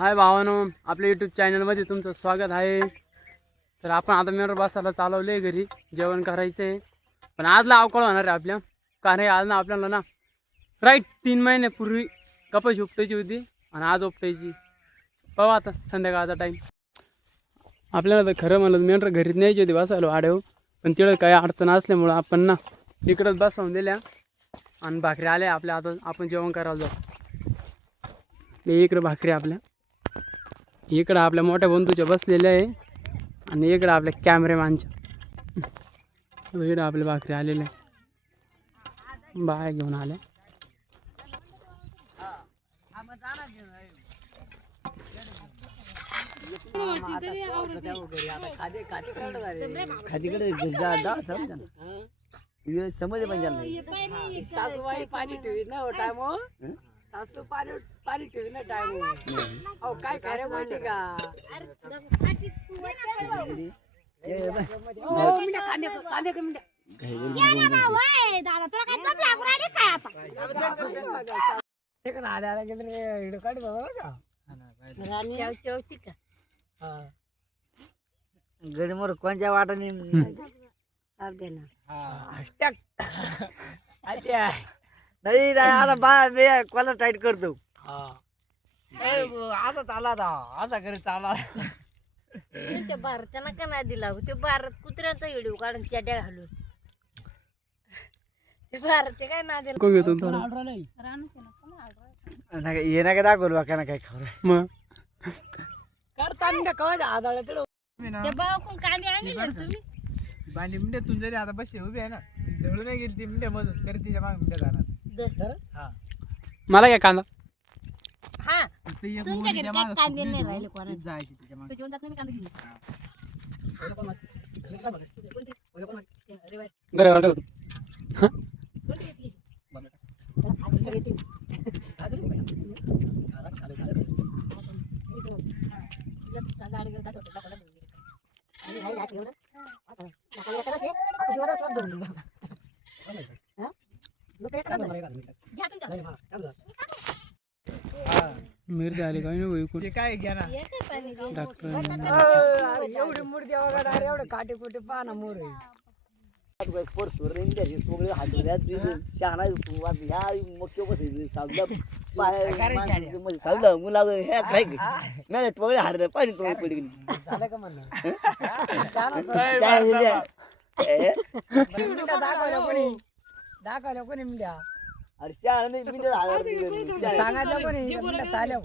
हाय भावानो, आपल्या यूट्यूब चॅनलमध्ये तुमचं स्वागत आहे. तर आपण आता मेंढर बसायला चालवले घरी, जेवण करायचं आहे. पण आजला अवकाळ होणार आहे आपल्या, कारण आज ना आपल्याला ना राईट 3 महिन्यापूर्वी कपाशी उपटायची होती आणि आज उपटायची. पाहू आता संध्याकाळचा टाईम. आपल्याला तर खरं म्हणलं मेंढर घरीच न्यायची होती बसायला वाड्यावर, पण तिकडं काही अडचण असल्यामुळं आपण ना इकडंच बसवून दिल्या आणि भाकरी आल्या आपल्या. आता आपण जेवण करायला जाऊ. इकडं भाकरी आपल्या, इकडं आपल्या मोठ्या बंधूच्या बसलेल्या आहे आणि इकडं आपल्या कॅमेरेमॅनच्या. इकडं आपल्या भाकरी आलेल्या आहे, बाया घेऊन आल्या. सासूबाई पाणी ठेवीत ना हो टाइम, सासू पाणी ठेवी ना टाइम. अहो काय खरं माहिती का, गडीमोर कोणत्या वाटाने नाही आता बा कोणाला टाईट करतो. आता चाला आता घरी चाला. त्या भारतानं का नाही दिला ते भारत कुत्र्याचा व्हिडिओ काढून चड्या घालून ते भारत काय ना दिला. ये ना काय दाखवलं बा का काय खबर मग करता कवा आदळ ते बावकून कांदे आणले तुम्ही भांडी मिंड्यातून जरी आता बसे उभी आहे ना, ढळून नाही गेली ती मिंड्या मधून तरी तिच्या मागे मिंड्या जाणार. हा मला काय कांदा हा तुमच्या घरी काय कांदे नाही राहिले कोणाचे जायची तिच्या मागे. जेवण जात नाही कांदे घेऊन घरावर काय होतं? मिरची आली काय नाही काय घ्या ना डॉक्टर. एवढी मूर्ती वगैरे एवढं काटे कुठे पाना मोर हार पाणी पडली दाखवल्या कोणी मिंड्या अरे सांगायचं कोणी चाल्या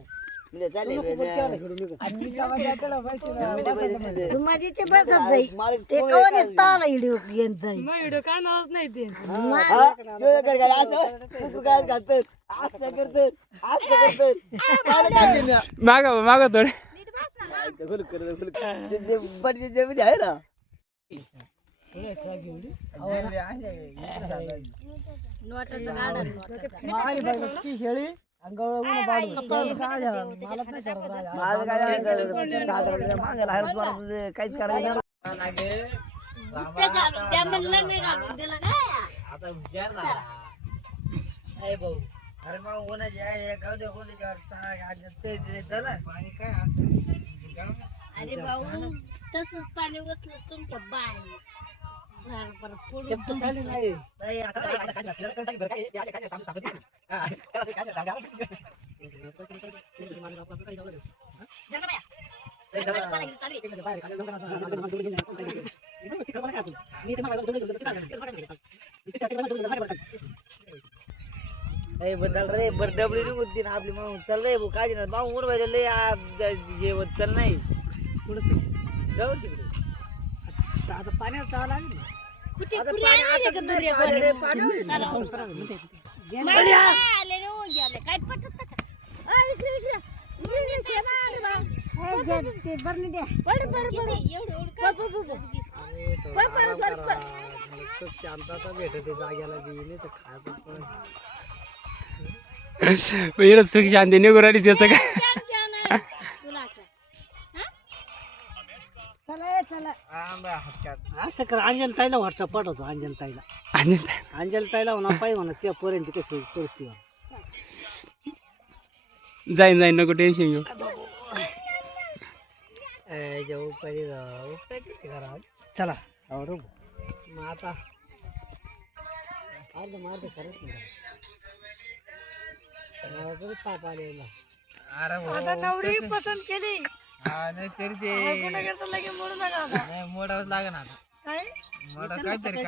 माग माग थोडे आहे ना. शेळी काहीच करायचं अरे मग कोणाची आहे गावड्या काय असं. अरे भाऊ तसंच पाणी वचलं तुमच्या बाय बदल रे डबली होती ना आपली मग चल रे काय भाऊ मूड व्हायला जेवण चल नाही जाऊ तिकडे आता पाण्यात चावं लागेल. कुठे आले का दुर्या आले नो गेले काय पटत का शांतता भेटते जाग्याला गेली तर खायचं सुख शांती निघून राहिली त्याचं काय. असं कर अंजन ताईला व्हॉट्सअप पाठवतो. अंजन ताईला म्हणा पाहिजे म्हणा त्या पोरांची कशी परिस्थिती जाईन नको टेन्शन घेऊ. याच्या उपकारी घरात चला आवरू मग आता मारते खरंच नाही ताप आलेला आता नवरी पसंत केली नाही तरी ते नाही मोडावंच लागेल ना आता काय मोडा काहीतरी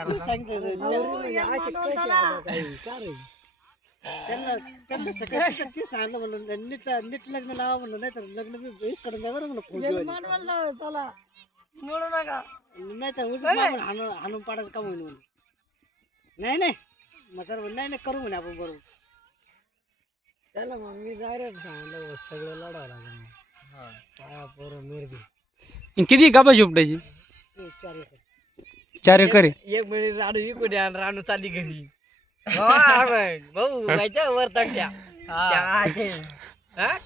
त्यांना सकाळी ते सांगितलं म्हणलं नीट लग्न लावा म्हणलं नाही तर लग्न कडून द्या बरं म्हणलं चला मोडू नका नाही तर हाणून पाडायचं काम होईल म्हणून नाही मग नाही करू म्हणे आपण बरोबर त्याला मग मी डायरेक्ट सांगितलं सगळं लढावं लागेल पाया पोरं मिरदी किती कापायची उपटायची 4 एकर आहे. एक मिनिट राणू विकून या राणू चालली घरी भाऊ व्हायच्या वर टाकल्या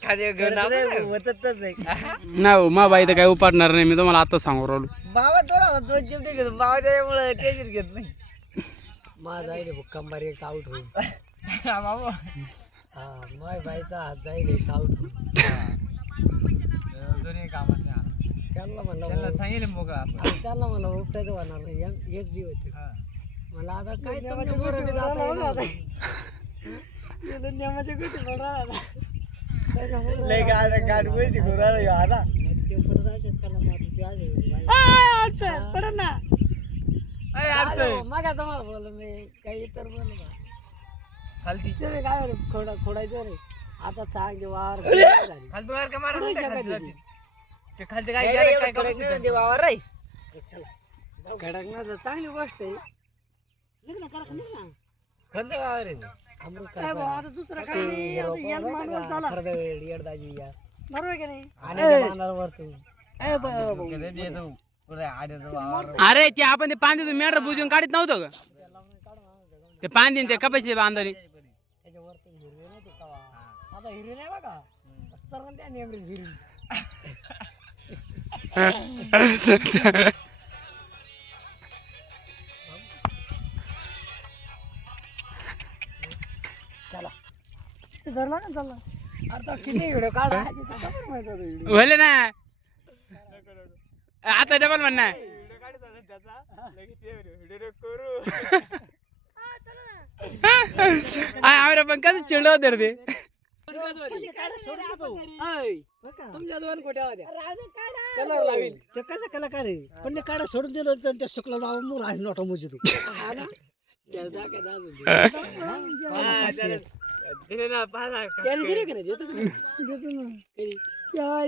खाली घर होतच नाही नाही हो, मा बाई तर काय उपाडणार नाही. मी तुम्हाला आता सांगू राहिलो. बाबा दोन चिमटे घेतो बाबा त्यामुळे टेन्शन घेत नाही माझा आहे कंबार एक आउट होईल बाबा हा माय बाईचा हात जाईल एक आउट होईल दोन्ही कामात त्याला म्हणलं सांगितलं मग त्याला मला उपटायचं होणार नाही एक बी होते मला आता काय नेमाच्या गोष्टी मग आता मला बोल मी काही तर बोल खालती काय खोडायचं रे आता चांगली वावर खालती काय वावर रे खडकणार चांगली गोष्ट आहे खंड वावर आहे अरे ते आपण ते पाणी मेंढर बुजून काढत नव्हतं का ते पाणी ते कपायचे बांधारी त्याच्यावरती हिरवी नाही ते कवा आता हिरवी नाही बघा तर त्या नेमरी हिरवी धरला ना चला आता किती व्हिडिओ काढ बोले ना आता डबल म्हण ना आम्हाला पण कसं चिडलं होतं रे ते तुमच्या दोन कोट्या होत्या कलर लावील ते कसं कलाकार आहे पण ते काढा सोडून दिलं होतं त्या शुक्ला नाव आहे नोटा मुजी तू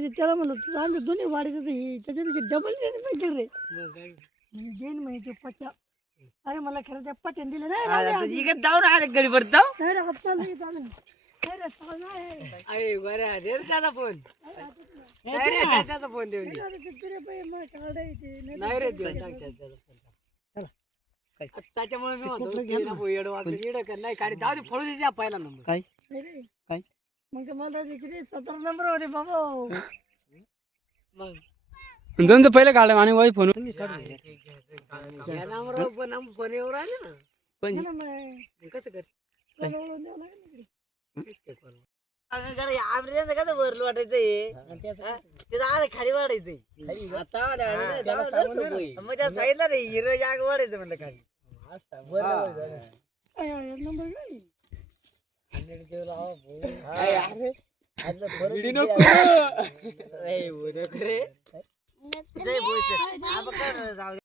त्याला म्हणलं तू आमच्या दोन्ही वाढीचं त्याच्यापेक्षा डबल रे घेईन म्हणजे पट्ट्या अरे मला खरं त्या पट्ट्याने दिले नाही जाऊन आले घरी परत जाऊ बरं त्याचा फोन त्याचा फोन देऊन नाही रे त्याच्यामुळे मी म्हणतो नाही काढी जाऊ दे फोडू दे पहिला नंबर काय मग मला किती 17 नंबर होते बाबा मग तुमचं पहिलं काढलं आणि वाई फोन या नंबर फोन येऊ राहिले ना पण कसं कर कसं भरलं वाटायचं त्याचं आलं खाली वाढायचंय मग त्या साईडला रे हिरो जाग वाढायचं म्हणलं खाली नको रे